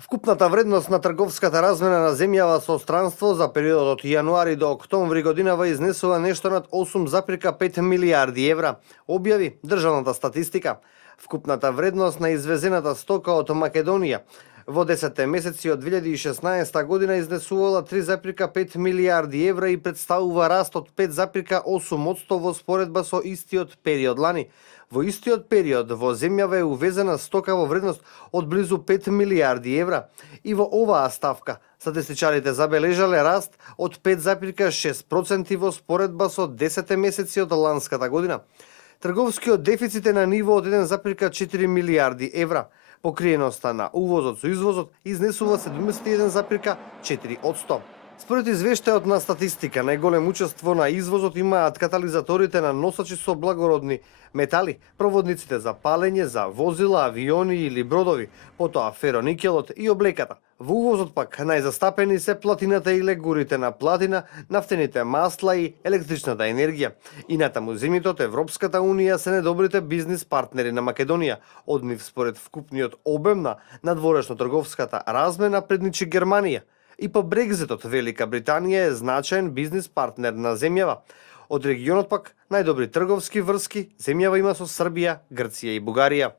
Вкупната вредност на трговската размена на земјава со странство за периодот од јануари до октомври годинава изнесува нешто над 8,5 милијарди евра, објави државната статистика. Вкупната вредност на извезената стока од Македонија во 10 месеци од 2016 година изнесувала 3,5 милијарди евра и представува раст од 5,8% во споредба со истиот период лани. Во истиот период во земјава е увезена стока во вредност од близу 5 милијарди евра и во оваа ставка статистичарите забележале раст од 5,6% во споредба со 10 месеци од ланската година. Трговскиот дефицит е на ниво од 1,4 милијарди евра. Покриеноста на увозот со извозот изнесува 71,4%. Според извештајот на статистика, најголем учество на извозот имаат катализаторите на носачи со благородни метали, проводниците за палење за возила, авиони или бродови, потоа фероникелот и облеката. Во увозот пак најзастапени се платината и легурите на платина, нафтените масла и електричната енергија. И натаму земјите од Европската Унија се најдобрите бизнис партнери на Македонија. Од нив според вкупниот обем на надворешно трговската размена предничи Германија. И по Брекзитот Велика Британија е значаен бизнис партнер на земјава. Од регионот пак најдобри трговски врски земјава има со Србија, Грција и Бугарија.